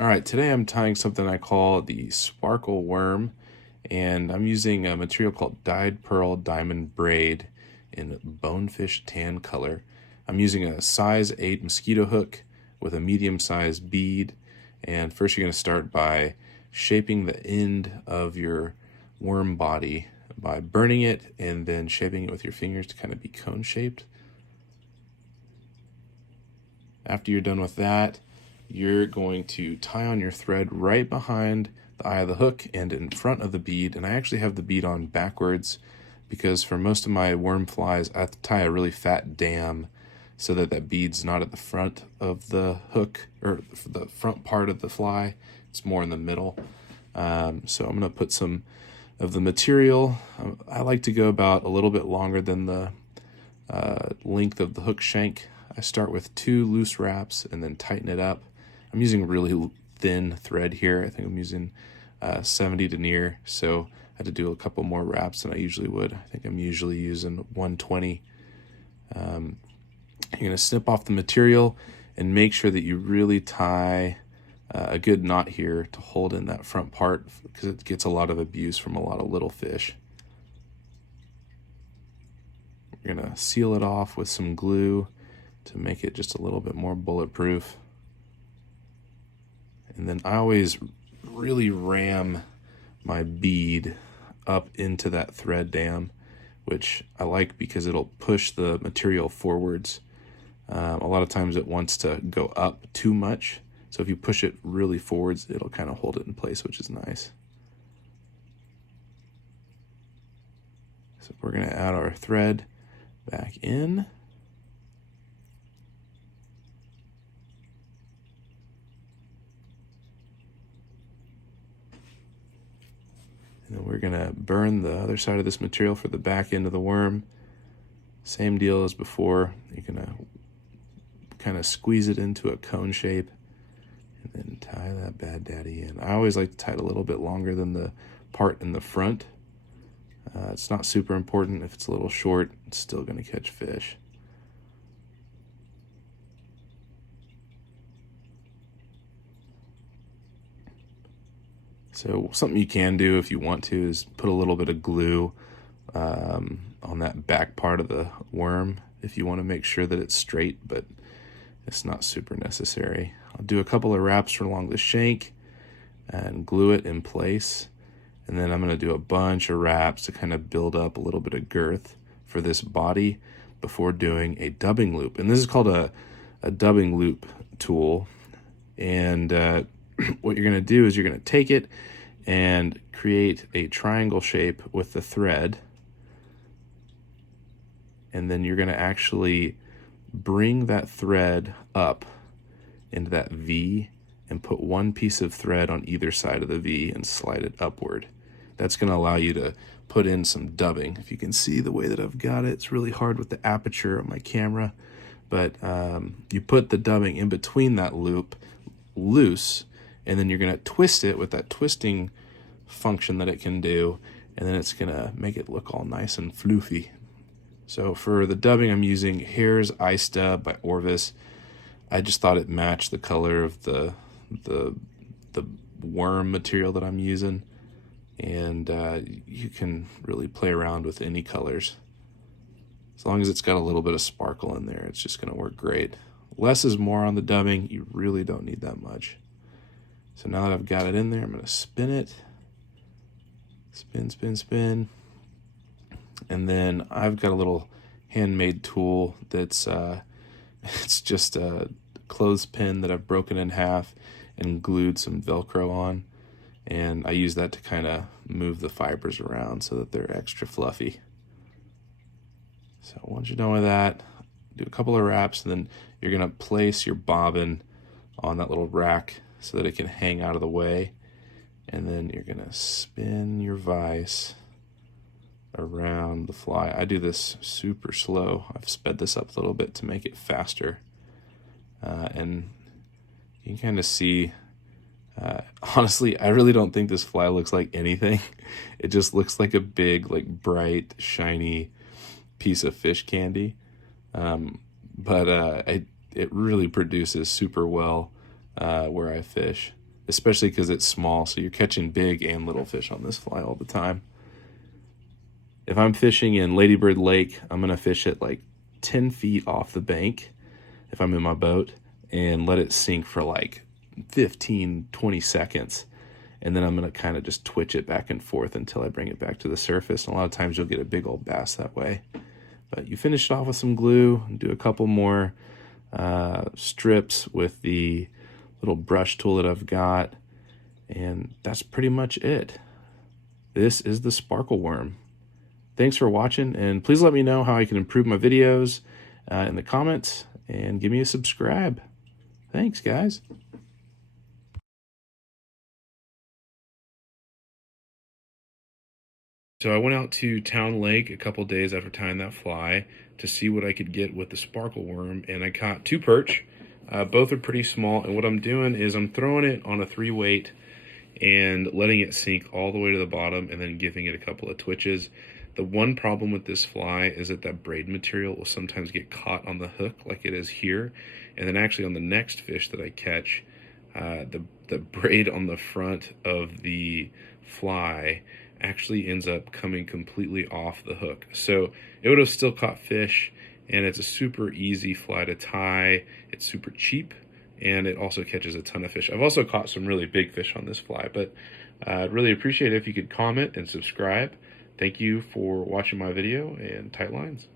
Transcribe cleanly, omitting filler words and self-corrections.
All right, today I'm tying something I call the sparkle worm, and I'm using a material called dyed pearl diamond braid in bonefish tan color. I'm using a size 8 mosquito hook with a medium sized bead, and first you're going to start by shaping the end of your worm body by burning it and then shaping it with your fingers to kind of be cone shaped. After you're done with that, you're going to tie on your thread right behind the eye of the hook and in front of the bead. And I actually have the bead on backwards because for most of my worm flies, I have to tie a really fat dam so that that bead's not at the front of the hook or the front part of the fly. It's more in the middle. So I'm going to put some of the material. I like to go about a little bit longer than the length of the hook shank. I start with 2 loose wraps and then tighten it up. I'm using really thin thread here. I think I'm using 70 denier, so I had to do a couple more wraps than I usually would. I think I'm usually using 120. You're going to snip off the material and make sure that you really tie a good knot here to hold in that front part because it gets a lot of abuse from a lot of little fish. You're going to seal it off with some glue to make it just a little bit more bulletproof. And then I always really ram my bead up into that thread dam, which I like because it'll push the material forwards. A lot of times it wants to go up too much. So if you push it really forwards, it'll kind of hold it in place, which is nice. So we're going to add our thread back in. And then we're going to burn the other side of this material for the back end of the worm. Same deal as before. You're going to kind of squeeze it into a cone shape and then tie that bad daddy in. I always like to tie it a little bit longer than the part in the front. It's not super important. If it's a little short, it's still going to catch fish. So something you can do if you want to is put a little bit of glue on that back part of the worm if you want to make sure that it's straight, but it's not super necessary. I'll do a couple of wraps along the shank and glue it in place. And then I'm going to do a bunch of wraps to kind of build up a little bit of girth for this body before doing a dubbing loop. And this is called a dubbing loop tool. And what you're going to do is you're going to take it and create a triangle shape with the thread. And then you're going to actually bring that thread up into that V and put one piece of thread on either side of the V and slide it upward. That's going to allow you to put in some dubbing. If you can see the way that I've got it, it's really hard with the aperture of my camera, but you put the dubbing in between that loop loose, and then you're going to twist it with that twisting function that it can do, and then it's going to make it look all nice and floofy. So for the dubbing, I'm using Hare's Ice Dub by Orvis. I just thought it matched the color of the worm material that I'm using, and you can really play around with any colors. As long as it's got a little bit of sparkle in there, it's just going to work great. Less is more on the dubbing. You really don't need that much. So now that I've got it in there, I'm going to spin it. Spin, spin, spin. And then I've got a little handmade tool that's it's just a clothespin that I've broken in half and glued some Velcro on. And I use that to kind of move the fibers around so that they're extra fluffy. So once you're done with that, do a couple of wraps, and then you're going to place your bobbin on that little rack so that it can hang out of the way. And then you're going to spin your vise around the fly. I do this super slow. I've sped this up a little bit to make it faster. And you can kind of see, honestly, I really don't think this fly looks like anything. It just looks like a big, like bright, shiny piece of fish candy. But it really produces super well where I fish. especially because it's small, so you're catching big and little fish on this fly all the time. If I'm fishing in Ladybird Lake, I'm going to fish it like 10 feet off the bank if I'm in my boat and let it sink for like 15, 20 seconds. And then I'm going to kind of just twitch it back and forth until I bring it back to the surface. And a lot of times you'll get a big old bass that way. But you finish it off with some glue, do a couple more strips with the little brush tool that I've got, and that's pretty much it. This is the sparkle worm. Thanks for watching, and please let me know how I can improve my videos in the comments, and give me a subscribe. Thanks, guys. So I went out to Town Lake a couple days after tying that fly to see what I could get with the sparkle worm, and I caught 2 perch. Both are pretty small, and what I'm doing is I'm throwing it on a 3-weight and letting it sink all the way to the bottom and then giving it a couple of twitches. The one problem with this fly is that braid material will sometimes get caught on the hook like it is here, and then actually on the next fish that I catch, the braid on the front of the fly actually ends up coming completely off the hook. So it would have still caught fish, and it's a super easy fly to tie. It's super cheap, and it also catches a ton of fish. I've also caught some really big fish on this fly, but I'd really appreciate it if you could comment and subscribe. Thank you for watching my video, and tight lines.